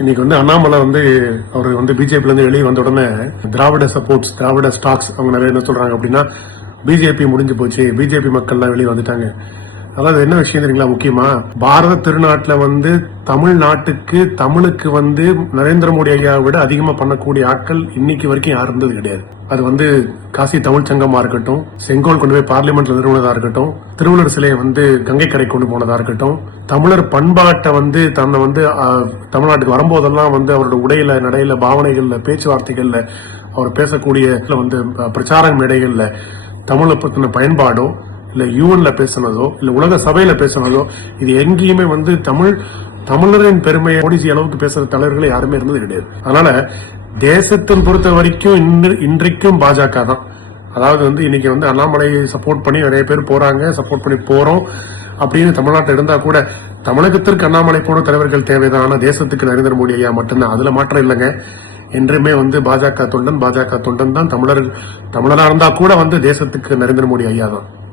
இன்னைக்கு வந்து அண்ணாமலை வந்து அவர் வந்து பிஜேபில இருந்து வெளியே வந்த உடனே திராவிட சப்போர்ட்ஸ், திராவிட ஸ்டாக்ஸ் அவங்க நிறைய என்ன சொல்றாங்க அப்படின்னா, பிஜேபி முடிஞ்சு போச்சு, பிஜேபி மக்கள்லாம் வெளியே வந்துட்டாங்க. அதாவது என்ன விஷயம் தெரியுங்களா, முக்கியமா பாரத திருநாட்டுல வந்து தமிழ்நாட்டுக்கு தமிழுக்கு வந்து நரேந்திர மோடி ஐயாவை விட அதிகமா பண்ணக்கூடிய ஆட்கள் இன்னைக்கு வரைக்கும் யாரும் இருந்தது கிடையாது. அது வந்து காசி தமிழ் சங்கமா இருக்கட்டும், செங்கோல் கொண்டு போய் பார்லிமெண்ட்ல நிறுவனதா இருக்கட்டும், திருவள்ளுவர் சிலையை வந்து கங்கை கரை கொண்டு போனதா இருக்கட்டும், தமிழர் பண்பாட்டை வந்து தன்னை வந்து தமிழ்நாட்டுக்கு வரும்போதெல்லாம் வந்து அவரோட உடையில, நடையில, பாவனைகள்ல, பேச்சுவார்த்தைகள்ல, அவர் பேசக்கூடிய வந்து பிரச்சார மேடைகள்ல தமிழை பத்தின பயன்பாடோ, இல்ல யூஎன்ல பேசினதோ, இல்ல உலக சபையில பேசினதோ, இது எங்கேயுமே வந்து தமிழரின் பெருமையை மோடிஜி அளவுக்கு பேசுற தலைவர்களே யாருமே இருந்தது கிடையாது. அதனால தேசத்தை பொறுத்த வரைக்கும் இன்றைக்கும் பாஜக தான். அதாவது வந்து இன்னைக்கு வந்து அண்ணாமலையை சப்போர்ட் பண்ணி நிறைய பேர் போறாங்க, சப்போர்ட் பண்ணி போறோம் அப்படின்னு தமிழ்நாட்டில் இருந்தா கூட தமிழகத்திற்கு அண்ணாமலை போன தலைவர்கள் தேவைதான். ஆனா தேசத்துக்கு நரேந்திர மோடி ஐயா மட்டும்தான். அதுல மாற்றம் இல்லைங்க. என்றுமே வந்து பாஜக தொண்டன் தான். தமிழரா இருந்தா கூட வந்து தேசத்துக்கு நரேந்திர மோடி ஐயா தான்.